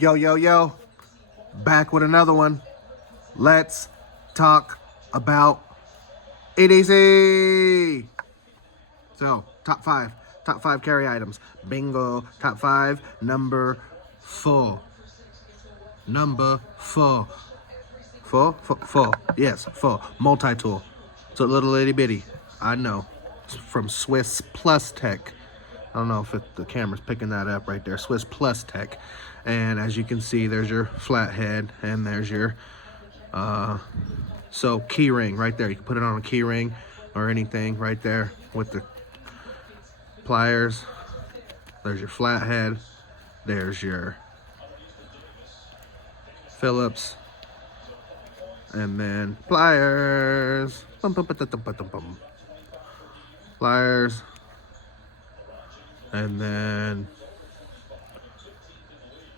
Yo, yo, yo, back with another one. Let's talk about EDC. So, top five carry items. Bingo, top five, number 4. Number 4. Four. Yes, 4. Multi-tool. It's a little itty bitty. I know. It's from Swiss Plus Tech. I don't know if the camera's picking that up right there. Swiss Plus Tech. And as you can see, there's your flathead and there's your key ring right there. You can put it on a key ring or anything right there with the pliers. There's your flathead. There's your Phillips. And then pliers. Pliers. And then